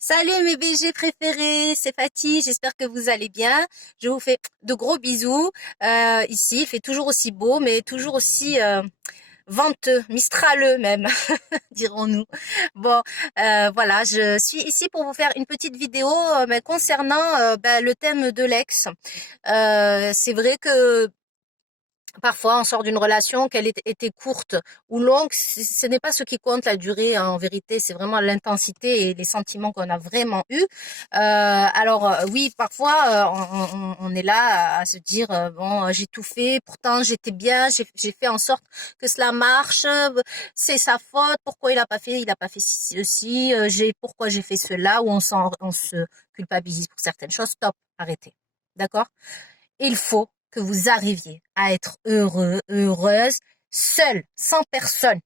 Salut mes BG préférés, c'est Fatih, j'espère que vous allez bien. Je vous fais de gros bisous. Ici, il fait toujours aussi beau, mais toujours aussi venteux, mistraleux même, dirons-nous. Bon, voilà, je suis ici pour vous faire une petite vidéo mais concernant le thème de l'ex. C'est vrai que parfois, on sort d'une relation, qu'elle était courte ou longue, ce n'est pas ce qui compte la durée, hein, en vérité, c'est vraiment l'intensité et les sentiments qu'on a vraiment eus. Oui, parfois, on est là à se dire, bon, j'ai tout fait, pourtant j'étais bien, j'ai fait en sorte que cela marche, c'est sa faute, pourquoi il a pas fait ceci, pourquoi j'ai fait cela, ou on se culpabilise pour certaines choses. Stop, arrêtez. D'accord? Il faut que vous arriviez à être heureux, heureuse, seul, sans personne.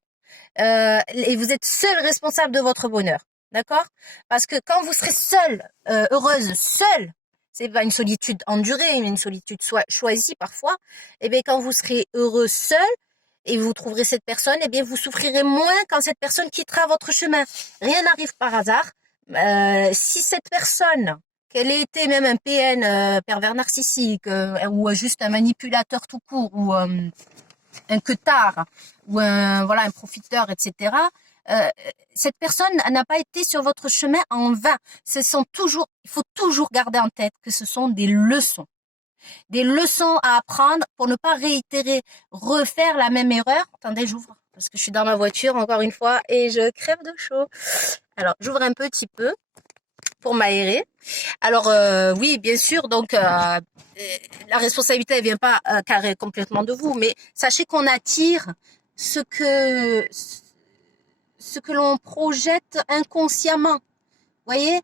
Et vous êtes seul responsable de votre bonheur. D'accord? Parce que quand vous serez seule, heureuse, seule, c'est pas une solitude endurée, mais une solitude choisie parfois, et bien quand vous serez heureux seul, et vous trouverez cette personne, et bien vous souffrirez moins quand cette personne quittera votre chemin. Rien n'arrive par hasard. Si cette personne, qu'elle ait été même un PN, pervers narcissique, ou juste un manipulateur tout court, ou un queutard, ou un profiteur, etc., euh, cette personne n'a pas été sur votre chemin en vain. Il faut toujours garder en tête que ce sont des leçons à apprendre pour ne pas réitérer, refaire la même erreur. Attendez, j'ouvre parce que je suis dans ma voiture encore une fois et je crève de chaud. Alors, j'ouvre un petit peu pour m'aérer. Alors, oui, bien sûr, donc la responsabilité elle vient pas carré complètement de vous, mais sachez qu'on attire ce que ce que l'on projette inconsciemment. Vous voyez,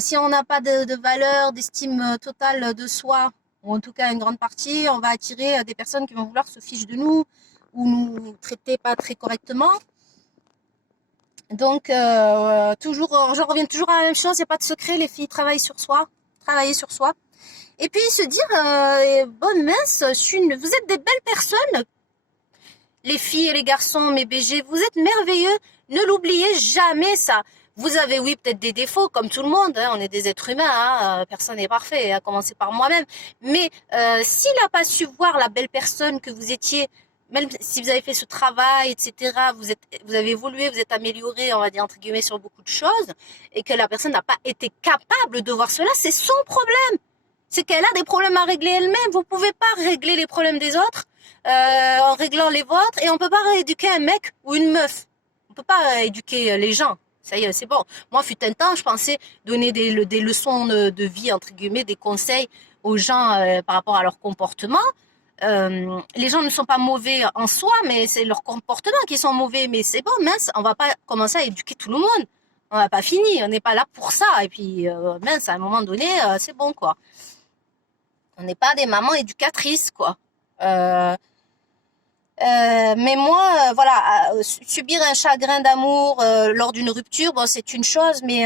si on n'a pas de valeur, d'estime totale de soi, ou en tout cas une grande partie, on va attirer des personnes qui vont vouloir se ficher de nous ou nous traiter pas très correctement. Donc, j'en reviens toujours à la même chose, il n'y a pas de secret, les filles travaillent sur soi, travailler sur soi. Et puis se dire, bonne mince, vous êtes des belles personnes, les filles et les garçons, mes BG, vous êtes merveilleux. Ne l'oubliez jamais ça. Vous avez, oui, peut-être des défauts, comme tout le monde. Hein, on est des êtres humains. Hein, personne n'est parfait, à commencer par moi-même. Mais s'il n'a pas su voir la belle personne que vous étiez, même si vous avez fait ce travail, etc., vous avez évolué, vous êtes amélioré, on va dire entre guillemets, sur beaucoup de choses, et que la personne n'a pas été capable de voir cela, c'est son problème. C'est qu'elle a des problèmes à régler elle-même. Vous pouvez pas régler les problèmes des autres en réglant les vôtres, et on peut pas rééduquer un mec ou une meuf. On peut pas éduquer les gens. Ça y est, c'est bon. Moi, fut un temps, je pensais donner des leçons de vie, entre guillemets, des conseils aux gens par rapport à leur comportement. Les gens ne sont pas mauvais en soi, mais c'est leur comportement qui sont mauvais. Mais c'est bon, mince, on va pas commencer à éduquer tout le monde. On n'a pas fini, on n'est pas là pour ça. Et puis, mince, à un moment donné, c'est bon, quoi. On n'est pas des mamans éducatrices, quoi. Euh, mais moi, voilà, subir un chagrin d'amour lors d'une rupture, bon, c'est une chose, mais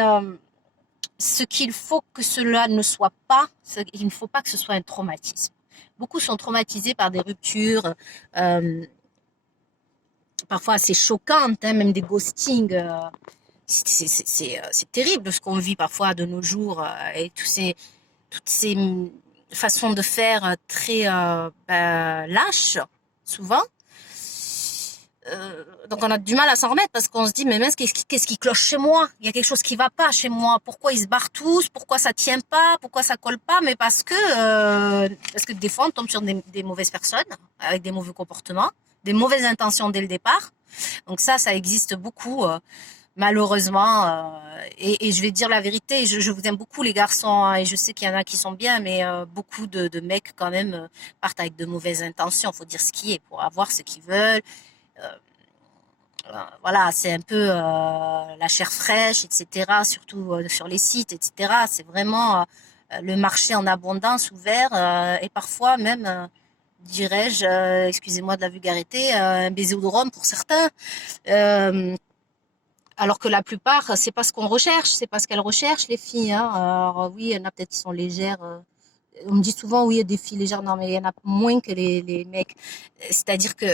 ce qu'il faut que cela ne soit pas, il ne faut pas que ce soit un traumatisme. Beaucoup sont traumatisés par des ruptures, euh, parfois assez choquantes, hein, même des ghostings. C'est terrible ce qu'on vit parfois de nos jours et toutes ces façons de faire très lâches, souvent. Donc on a du mal à s'en remettre parce qu'on se dit mais mince, qu'est-ce qui cloche chez moi? Il y a quelque chose qui va pas chez moi. Pourquoi ils se barrent tous? Pourquoi ça tient pas? Pourquoi ça colle pas? Mais parce que des fois on tombe sur des mauvaises personnes avec des mauvais comportements, des mauvaises intentions dès le départ. Donc ça existe beaucoup malheureusement. Et je vais dire la vérité, je vous aime beaucoup les garçons hein, et je sais qu'il y en a qui sont bien, mais beaucoup de mecs quand même partent avec de mauvaises intentions. Faut dire ce qui est pour avoir ce qu'ils veulent. Euh, voilà, c'est un peu la chair fraîche, etc. Surtout sur les sites, etc. C'est vraiment le marché en abondance ouvert et parfois même, dirais-je, excusez-moi de la vulgarité, un baiser de Rome pour certains. Euh, alors que la plupart, c'est pas ce qu'on recherche, c'est pas ce qu'elles recherchent les filles. Hein. Alors oui, il y en a peut-être qui sont légères. On me dit souvent, oui, il y a des filles légères. Non, mais il y en a moins que les mecs. C'est-à-dire que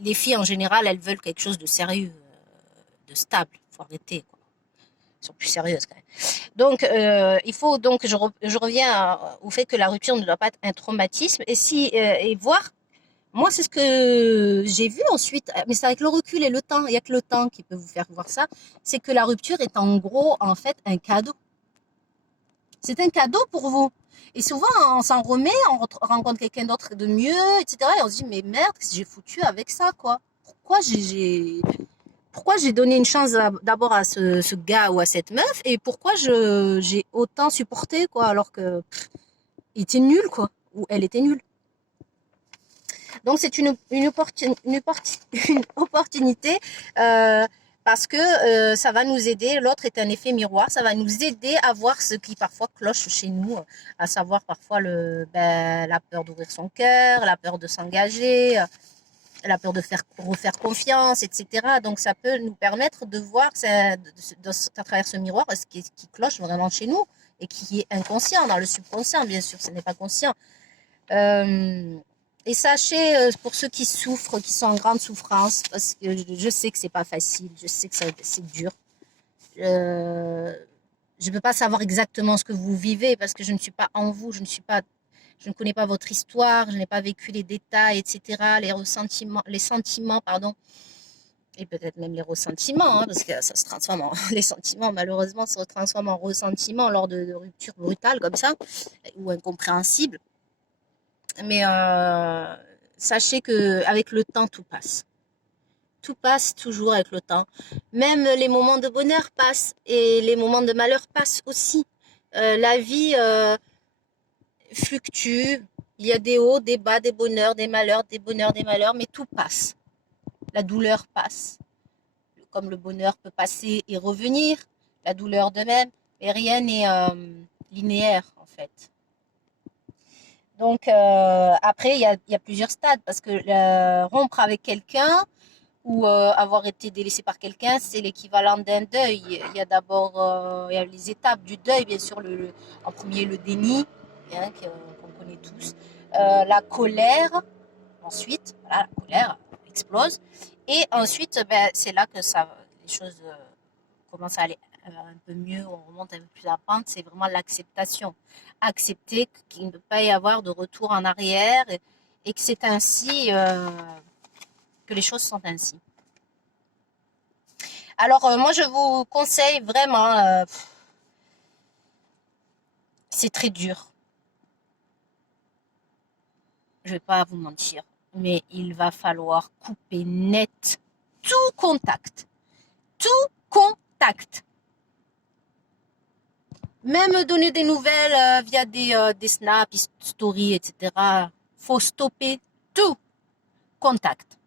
les filles, en général, elles veulent quelque chose de sérieux, de stable. Faut arrêter, quoi. sont plus sérieuses quand même. Donc, il faut donc, je reviens au fait que la rupture ne doit pas être un traumatisme et voir. Moi, c'est ce que j'ai vu ensuite, mais c'est avec le recul et le temps. Il n'y a que le temps qui peut vous faire voir ça. C'est que la rupture est en gros, en fait, un cadeau. C'est un cadeau pour vous. Et souvent, on s'en remet, on rencontre quelqu'un d'autre de mieux, etc. Et on se dit, mais merde, qu'est-ce que j'ai foutu avec ça, quoi? Pourquoi j'ai donné une chance d'abord à ce gars ou à cette meuf et pourquoi j'ai autant supporté, quoi, alors que il était nul, quoi, ou elle était nulle. Donc c'est une opportunité parce que ça va nous aider. L'autre est un effet miroir, ça va nous aider à voir ce qui parfois cloche chez nous, à savoir parfois la peur d'ouvrir son cœur, la peur de s'engager, la peur de refaire confiance, etc. Donc ça peut nous permettre de voir à travers ce miroir ce qui cloche vraiment chez nous et qui est inconscient, dans le subconscient bien sûr, ce n'est pas conscient. Et sachez, pour ceux qui souffrent, qui sont en grande souffrance, parce que je sais que c'est pas facile, je sais que c'est dur. Je ne peux pas savoir exactement ce que vous vivez parce que je ne suis pas en vous, je ne connais pas votre histoire, je n'ai pas vécu les détails, etc., les sentiments, pardon, et peut-être même les ressentiments, hein, parce que ça se transforme les sentiments, malheureusement, se transforment en ressentiments lors de ruptures brutales comme ça, ou incompréhensibles. Mais sachez que avec le temps, tout passe. Tout passe toujours avec le temps. Même les moments de bonheur passent et les moments de malheur passent aussi. La vie fluctue. Il y a des hauts, des bas, des bonheurs, des malheurs, des bonheurs, des malheurs, mais tout passe. La douleur passe. Comme le bonheur peut passer et revenir, la douleur de même, et rien n'est linéaire en fait. Donc après, il y a plusieurs stades parce que rompre avec quelqu'un ou avoir été délaissé par quelqu'un, c'est l'équivalent d'un deuil. Il y a d'abord il y a les étapes du deuil, bien sûr, en premier le déni, hein, qu'on connaît tous, la colère, ensuite, voilà, la colère explose, et ensuite, ben, c'est là que les choses commencent à aller un peu mieux, on remonte un peu plus à la pente, c'est vraiment l'acceptation. Accepter qu'il ne peut pas y avoir de retour en arrière et que c'est ainsi, que les choses sont ainsi. Alors, moi, je vous conseille vraiment, c'est très dur, je ne vais pas vous mentir, mais il va falloir couper net tout contact. Tout contact. Même donner des nouvelles via des snaps, des stories, etc. Faut stopper tout contact.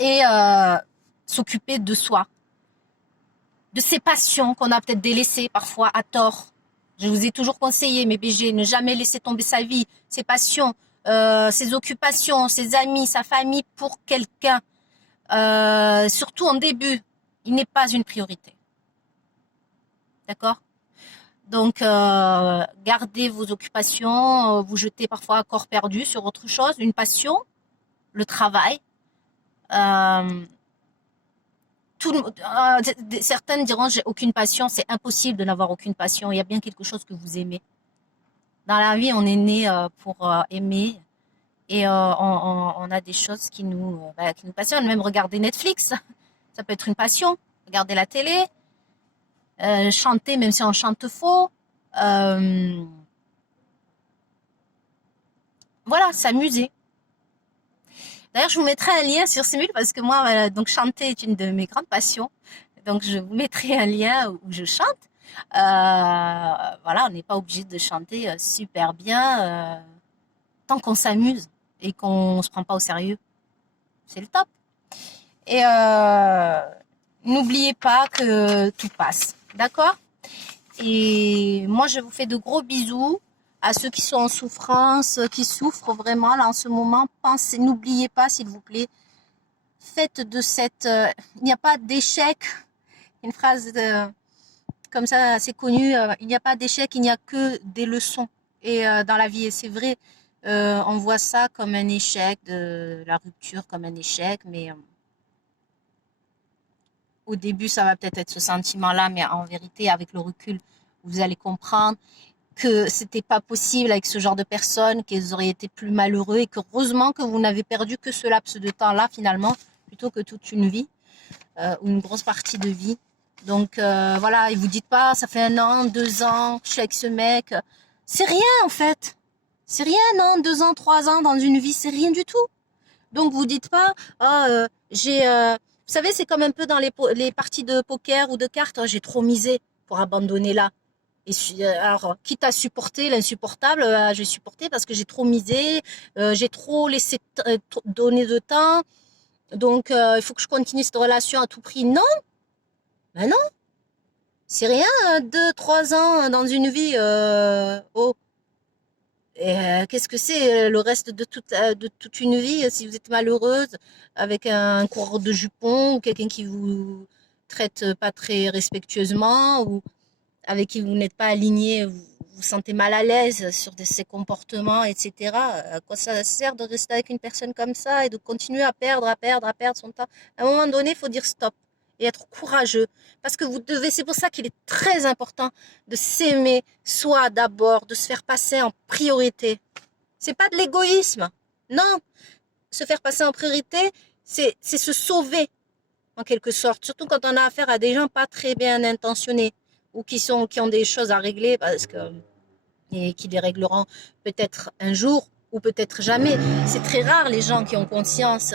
Et s'occuper de soi. De ses passions qu'on a peut-être délaissées parfois à tort. Je vous ai toujours conseillé, mes BG, ne jamais laisser tomber sa vie, ses passions, ses occupations, ses amis, sa famille pour quelqu'un. Surtout en début, il n'est pas une priorité. D'accord ? Donc, gardez vos occupations, vous jetez parfois à corps perdu sur autre chose, une passion, le travail. Certaines diront j'ai aucune passion, c'est impossible de n'avoir aucune passion. Il y a bien quelque chose que vous aimez. Dans la vie, on est né pour aimer et on a des choses qui nous passionnent. Même regarder Netflix, ça peut être une passion. Regarder la télé, chanter même si on chante faux. Voilà, s'amuser. D'ailleurs, je vous mettrai un lien sur Simul parce que moi, donc chanter est une de mes grandes passions. Donc, je vous mettrai un lien où je chante. Voilà, on n'est pas obligé de chanter super bien tant qu'on s'amuse et qu'on se prend pas au sérieux. C'est le top. Et n'oubliez pas que tout passe, d'accord? Et moi, je vous fais de gros bisous à ceux qui sont en souffrance, qui souffrent vraiment là en ce moment. Pensez, n'oubliez pas, s'il vous plaît, faites de cette... il n'y a pas d'échec. Une phrase comme ça assez connue. Il n'y a pas d'échec, il n'y a que des leçons. Et dans la vie, et c'est vrai, on voit ça comme un échec, la rupture comme un échec, mais au début, ça va peut-être être ce sentiment-là, mais en vérité, avec le recul, vous allez comprendre que c'était pas possible avec ce genre de personnes, qu'ils auraient été plus malheureux et que heureusement que vous n'avez perdu que ce laps de temps-là finalement, plutôt que toute une vie ou une grosse partie de vie. Donc voilà, et vous dites pas, ça fait 1 an, 2 ans que je suis avec ce mec. C'est rien en fait. C'est rien, non, 2 ans, 3 ans dans une vie, c'est rien du tout. Donc vous dites pas, ah, vous savez, c'est comme un peu dans les parties de poker ou de cartes, oh, j'ai trop misé pour abandonner là. Et alors, quitte à supporter l'insupportable, je vais supporter parce que j'ai trop misé, j'ai trop laissé donner de temps. Donc, il faut que je continue cette relation à tout prix. Non, ben non, c'est rien, 2, 3 ans dans une vie. Oh, et qu'est-ce que c'est le reste de toute une vie si vous êtes malheureuse avec un coureur de jupons ou quelqu'un qui vous traite pas très respectueusement ou avec qui vous n'êtes pas aligné, vous vous sentez mal à l'aise sur ses comportements, etc. À quoi ça sert de rester avec une personne comme ça et de continuer à perdre, à perdre, à perdre son temps? À un moment donné, il faut dire stop et être courageux. Parce que vous devez, c'est pour ça qu'il est très important de s'aimer soi d'abord, de se faire passer en priorité. C'est pas de l'égoïsme. Non, se faire passer en priorité, c'est se sauver en quelque sorte. Surtout quand on a affaire à des gens pas très bien intentionnés ou qui ont des choses à régler parce que et qui les régleront peut-être un jour ou peut-être jamais. C'est très rare les gens qui ont conscience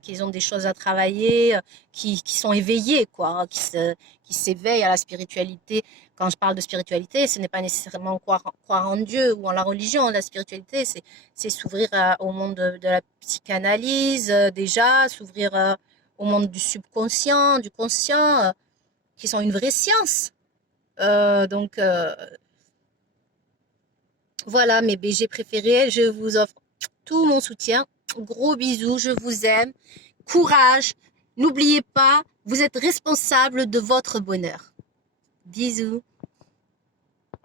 qu'ils ont des choses à travailler, qui sont éveillés, quoi, qui s'éveillent à la spiritualité. Quand je parle de spiritualité, ce n'est pas nécessairement croire en Dieu ou en la religion. La spiritualité, c'est s'ouvrir au monde de la psychanalyse déjà, s'ouvrir au monde du subconscient, du conscient, qui sont une vraie science. Donc, voilà mes BG préférés. Je vous offre tout mon soutien. Gros bisous, je vous aime. Courage. N'oubliez pas, vous êtes responsable de votre bonheur. Bisous.